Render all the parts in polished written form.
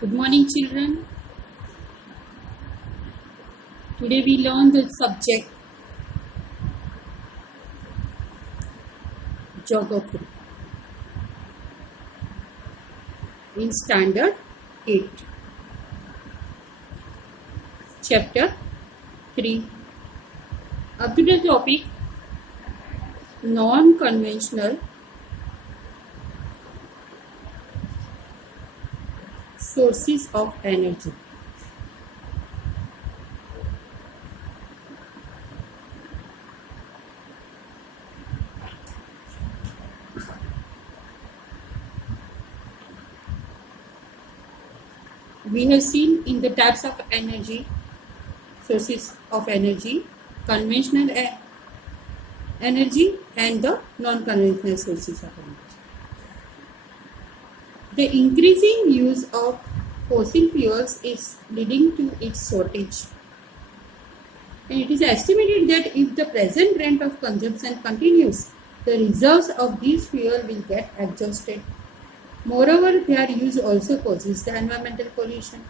Good morning, children. Today we learn the subject geography in standard 8, chapter 3. Up to the topic non-conventional sources of energy. We have seen in the types of energy, sources of energy, conventional energy and the non-conventional sources of energy. The increasing use of fossil fuels is leading to its shortage. And it is estimated that if the present trend of consumption continues, the reserves of these fuels will get exhausted. Moreover, their use also causes the environmental pollution.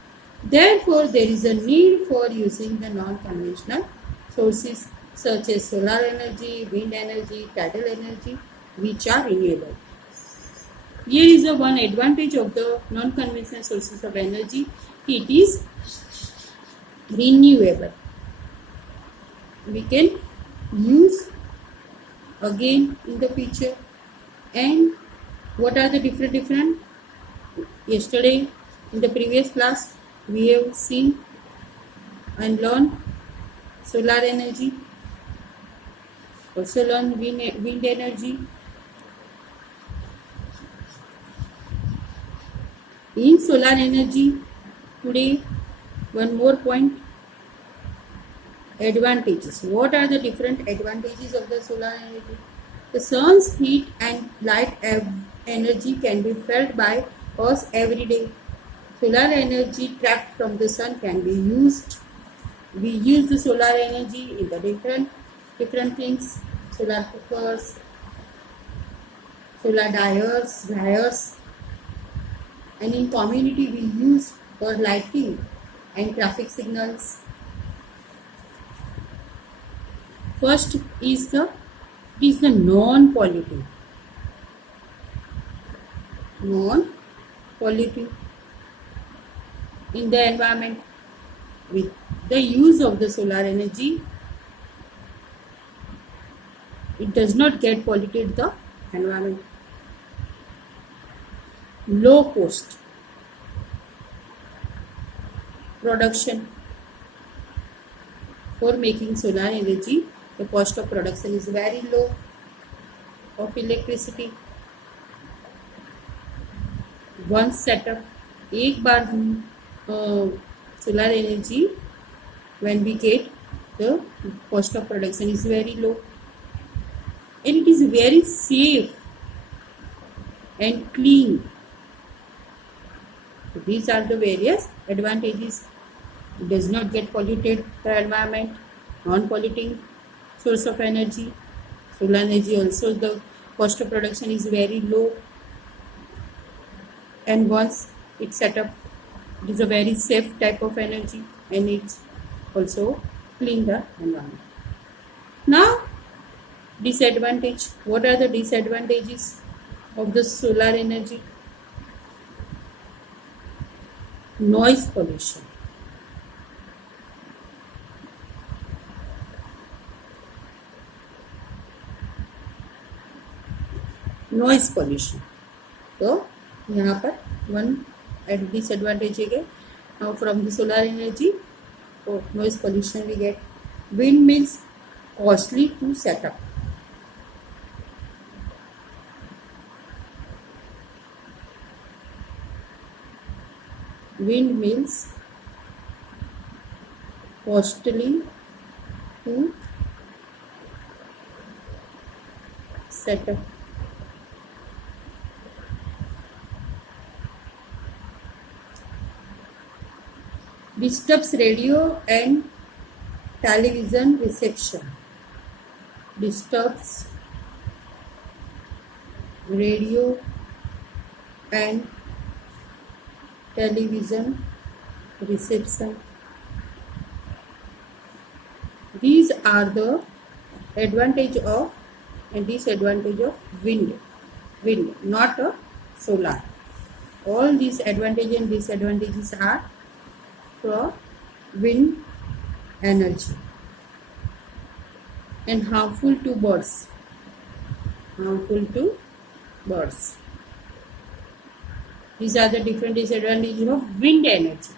Therefore, there is a need for using the non-conventional sources such as solar energy, wind energy, tidal energy, which are renewable. Here is the one advantage of the non-conventional sources of energy. It is renewable. We can use again in the future. And what are the different? Yesterday in the previous class we have seen and learned solar energy, also learned wind energy. In solar energy, today one more point, advantages. What are the different advantages of the solar energy? The sun's heat and light energy can be felt by us every day. Solar energy trapped from the sun can be used. We use the solar energy in the different things. Solar cookers, solar dryers, and in community we use for lighting and traffic signals. First is the non-polluting. Non-polluting in the environment. With the use of the solar energy, it does not get polluted the environment. Low cost production. For making solar energy, the cost of production is very low of electricity. Once set up, एक बार हम solar energy, when we get, the cost of production is very low and it is very safe and clean. So these are the various advantages. It does not get polluted the environment. Non-polluting source of energy. Solar energy also, the cost of production is very low, and once it's set up, it is a very safe type of energy and it's also clean the environment. Now, disadvantage. What are the disadvantages of the solar energy? Noise pollution. Noise pollution. तो यहाँ पर one disadvantage है. Now from the solar energy, so noise pollution we get. Windmills costly to set up. Windmills costly to set up. Disturbs radio and television reception. Disturbs radio and television reception. These are the advantage of and disadvantage of wind, not a solar. All these advantages and disadvantages are for wind energy and harmful to birds. These are the different disadvantages of wind energy.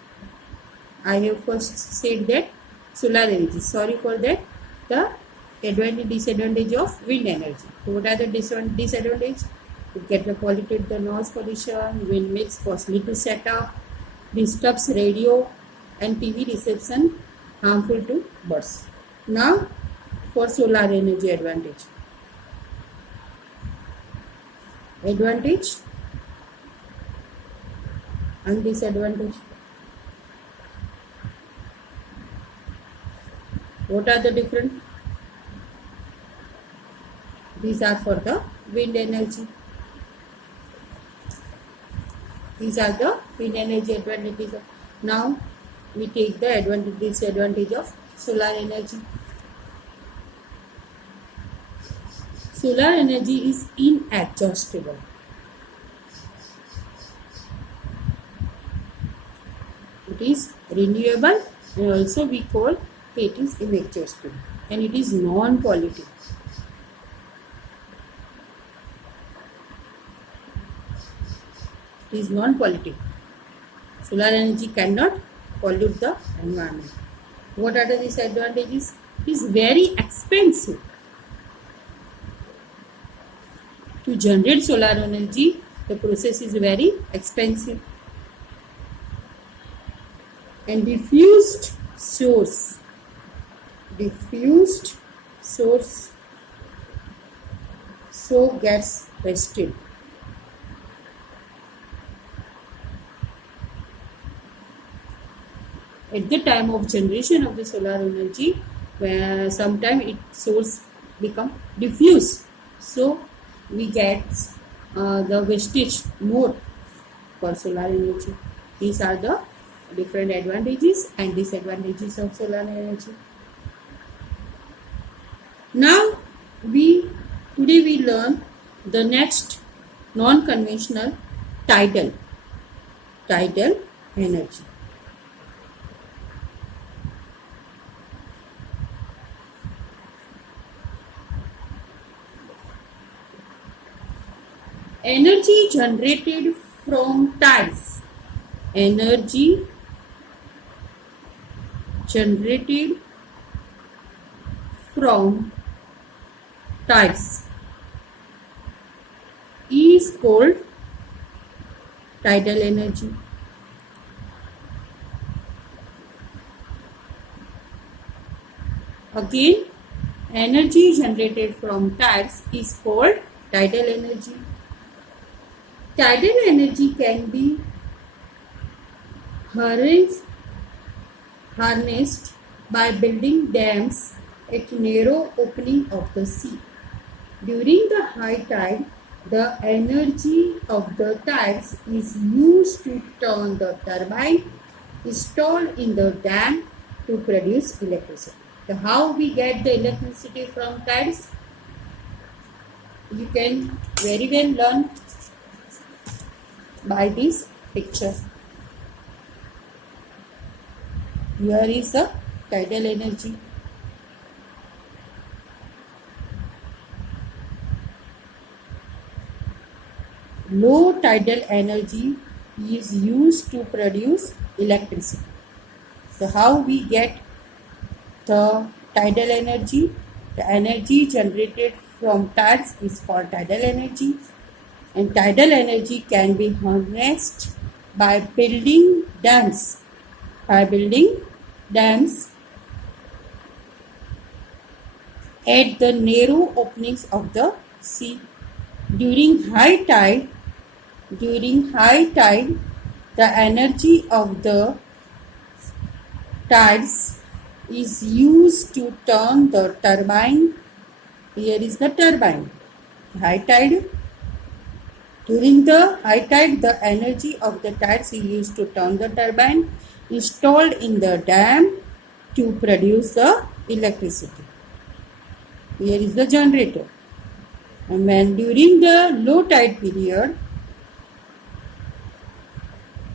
I have first said that solar energy. Sorry for that. The advantage disadvantage of wind energy. So what are the disadvantages? It gets polluted the noise pollution, wind makes costly to set up, disturbs radio and TV reception, harmful to birds. Now for solar energy advantage. Advantage and disadvantage. What are the different? These are for the wind energy. These are the wind energy advantages. Now we take the advantage, disadvantage of solar energy. Solar energy is inexhaustible. It is renewable and also we call it is inexhaustible and it is non-polluting. It is non-polluting. Solar energy cannot pollute the environment. What are the disadvantages? It is very expensive. To generate solar energy, the process is very expensive. And diffused source so gets wasted. At the time of generation of the solar energy, where sometime its source become diffuse, so we get the wastage more for solar energy. These are the different advantages and disadvantages of solar energy. Now today we learn the next non-conventional tidal energy. Energy generated from tides. Energy generated from tides is called tidal energy. Again, energy generated from tides is called tidal energy. Tidal energy can be harnessed by building dams at narrow opening of the sea. During the high tide, the energy of the tides is used to turn the turbine installed in the dam to produce electricity. So how we get the electricity from tides? You can very well learn by this picture. Here is the tidal energy. Low tidal energy is used to produce electricity. So how we get the tidal energy? The energy generated from tides is called tidal energy. And tidal energy can be harnessed by building dams. At the narrow openings of the sea. During high tide, the energy of the tides is used to turn the turbine. Here is the turbine. High tide, During the high tide, the energy of the tides is used to turn the turbine installed in the dam to produce the electricity. Here is the generator. And when during the low tide period,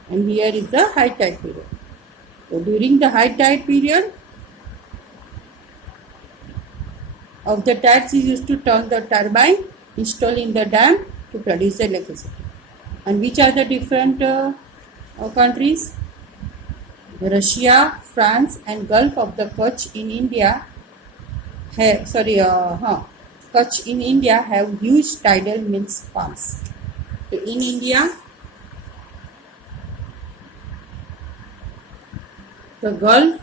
and here is the high tide period. So during the high tide period of the tides is used to turn the turbine installed in the dam to produce the electricity. And which are the different countries? Russia, France, and Gulf of the Kutch in India. Kutch in India have huge tidal milk farms. So in India, the Gulf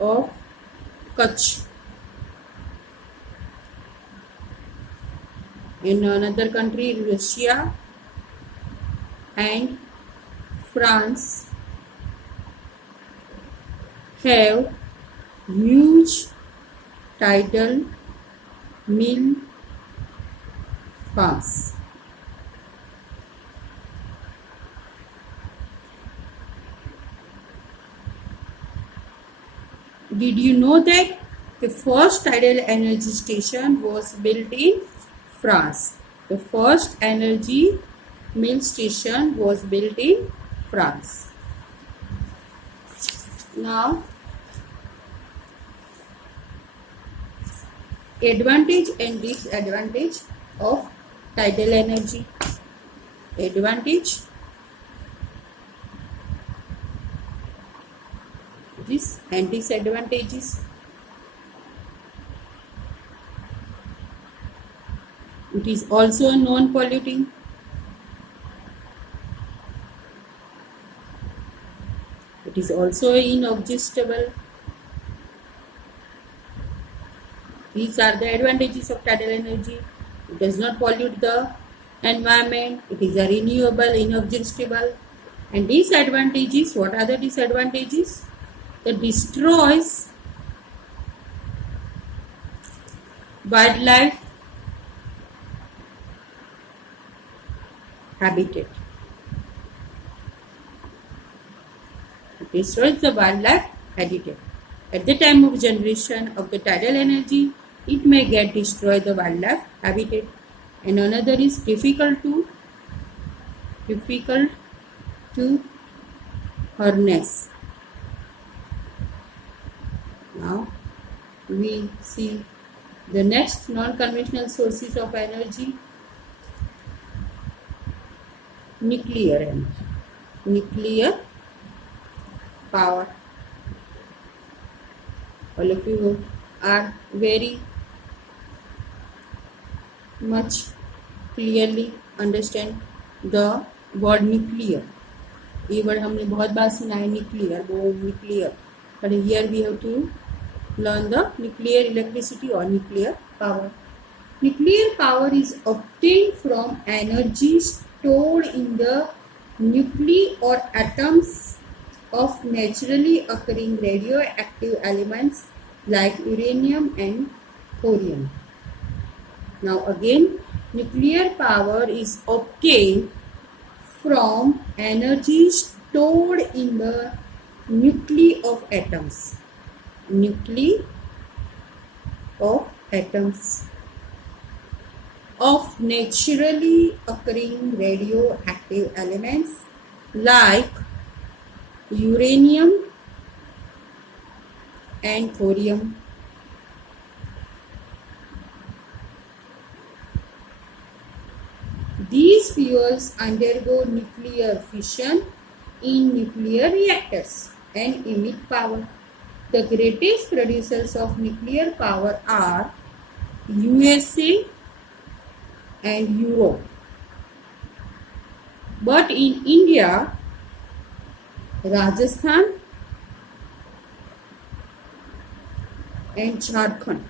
of Kutch. In another country, Russia and France have huge tidal mill farms. Did you know that the first tidal energy station was built in France? The first energy mill station was built in France. Now, advantage and disadvantage of tidal energy. Advantage is and disadvantages. It is also non-polluting. It is also inexhaustible. These are the advantages of tidal energy. It does not pollute the environment. It is a renewable, inexhaustible. And disadvantages, what are the disadvantages? It destroys wildlife habitat. It destroys the wildlife habitat. At the time of generation of the tidal energy, it may get destroyed the wildlife habitat. And another is difficult to harness. Now we see the next non-conventional sources of energy. Nuclear energy. Nuclear power. All of you are very much clearly understand the word nuclear. ये word हमने बहुत बार सुना है, nuclear. But here we have to learn the nuclear electricity or nuclear power. Nuclear power is obtained from energy stored in the nuclei or atoms of naturally occurring radioactive elements like uranium and thorium. Now again, nuclear power is obtained from energy stored in the nuclei of atoms. Nuclei of atoms of naturally occurring radioactive elements like uranium and thorium. These fuels undergo nuclear fission in nuclear reactors and emit power. The greatest producers of nuclear power are USA and Europe. But in India, Rajasthan and Jharkhand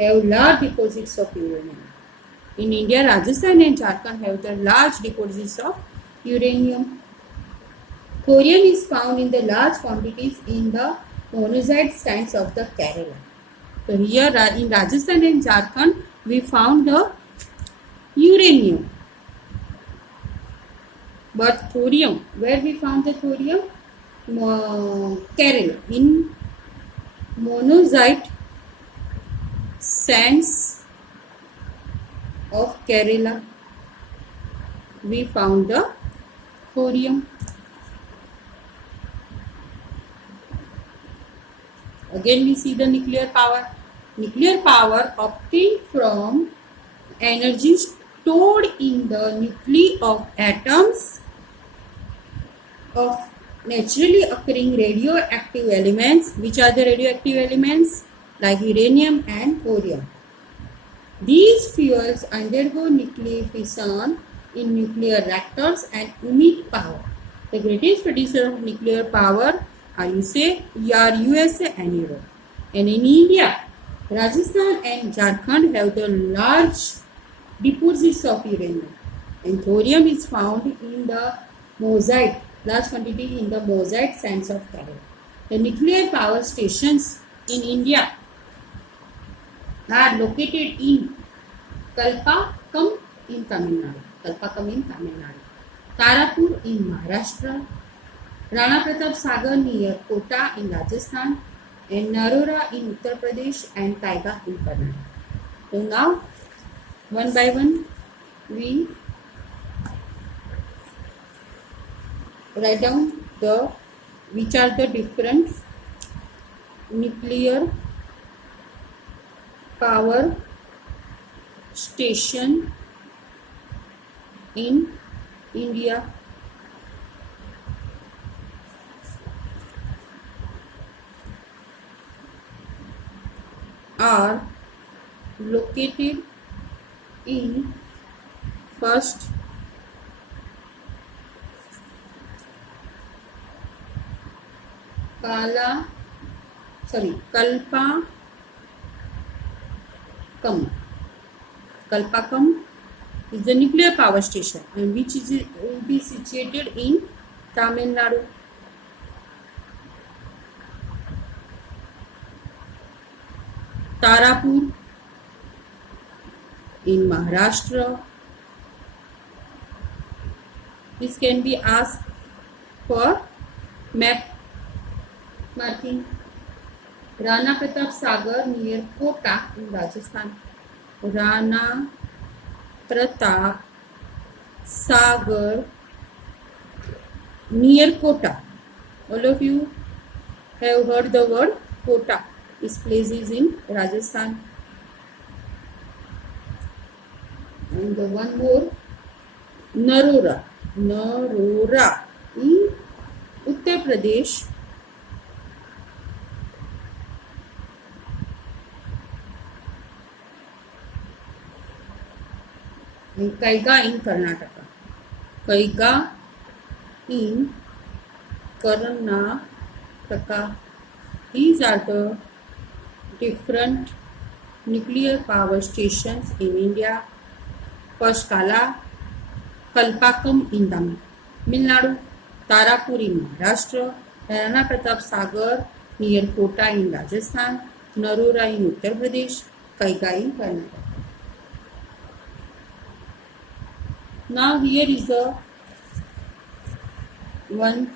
have large deposits of uranium. In India, Rajasthan and Jharkhand have the large deposits of uranium. Thorium is found in the large quantities in the monazite sands of the Kerala. So here in Rajasthan and Jharkhand, we found the uranium. But thorium, where we found the thorium? Kerala, in monazite sands of Kerala, we found the thorium. Again we see the nuclear power. Nuclear power obtained from energy stored in the nuclei of atoms of naturally occurring radioactive elements. Which are the radioactive elements? Like uranium and thorium. These fuels undergo nuclear fission in nuclear reactors and emit power. The greatest producer of nuclear power are USA and Europe. And in India, Rajasthan and Jharkhand have the large deposits of uranium. And thorium is found in the mosaic, large quantity in the mosaic sands of Kerala. The nuclear power stations in India are located in Kalpakkam in Tamil Nadu, Tarapur in Maharashtra, Rana Pratap Sagar near Kota in Rajasthan, and Narora in Uttar Pradesh, and Kaiga in Karnataka. So now, one by one, we write down which are the different nuclear power station in India. Are located in first Kalpakkam is the nuclear power station, and which will be situated in Tamil Nadu. Tarapur in Maharashtra. This can be asked for map marking. Rana Pratap Sagar near Kota in Rajasthan. Rana Pratap Sagar near Kota. All of you have heard the word Kota. This place is in Rajasthan. And the one more, Narora in Uttar Pradesh. And Kaiga in Karnataka. Kaiga in Karnataka. These are the different nuclear power stations in India. First Kalpakkam in Tamil Nadu, Tarapur in Maharashtra, Rana Pratap Sagar near Kota in Rajasthan, Narora in Uttar Pradesh, Kaiga in Karnataka. Now here is the one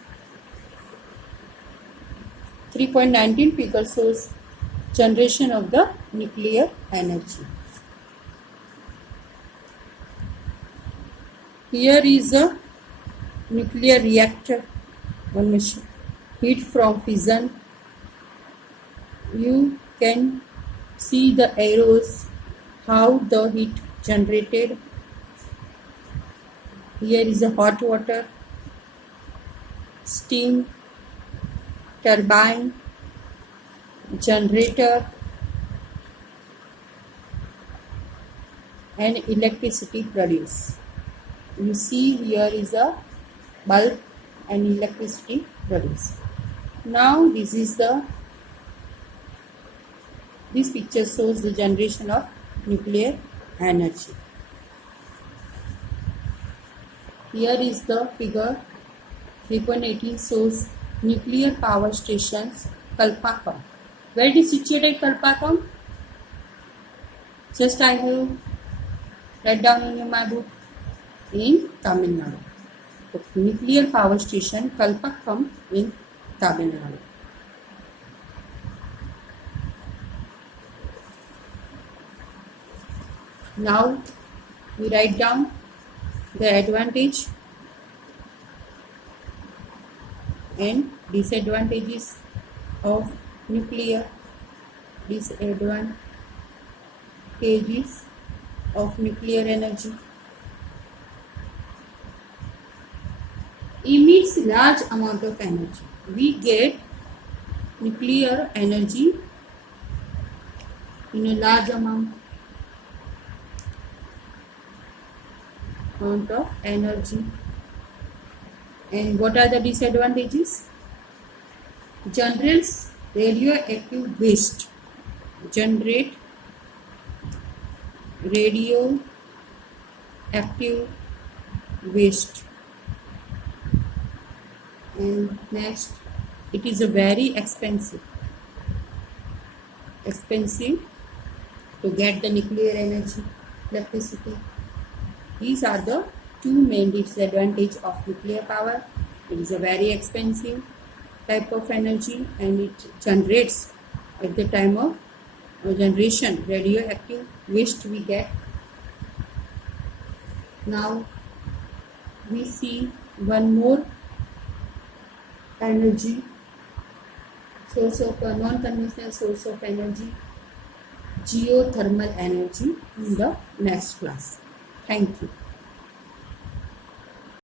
3.19 figure shows generation of the nuclear energy. Here is a nuclear reactor, one machine. Heat from fission. You can see the arrows, how the heat generated. Here is a hot water, steam, turbine, generator, and electricity produced. You see here is a bulb and electricity produced. Now this picture shows the generation of nuclear energy. Here is the figure 3.18 shows nuclear power stations Kalpakkam. Where it is situated Kalpakkam? Just I have write down in my book in Tamil Nadu. So, nuclear power station Kalpakkam in Tamil Nadu. Now we write down the advantage and disadvantages of nuclear. Disadvantages of nuclear energy. Emits large amount of energy. We get nuclear energy in a large amount of energy. And what are the disadvantages? Generates radioactive waste. Generate radioactive waste. And next, it is a very expensive to get the nuclear energy, electricity. These are the two main disadvantages of nuclear power. It is a very expensive type of energy and it generates at the time of generation radioactive waste we get. Now we see one more energy source of a non-conventional source of energy, geothermal energy, in the next class. Thank you.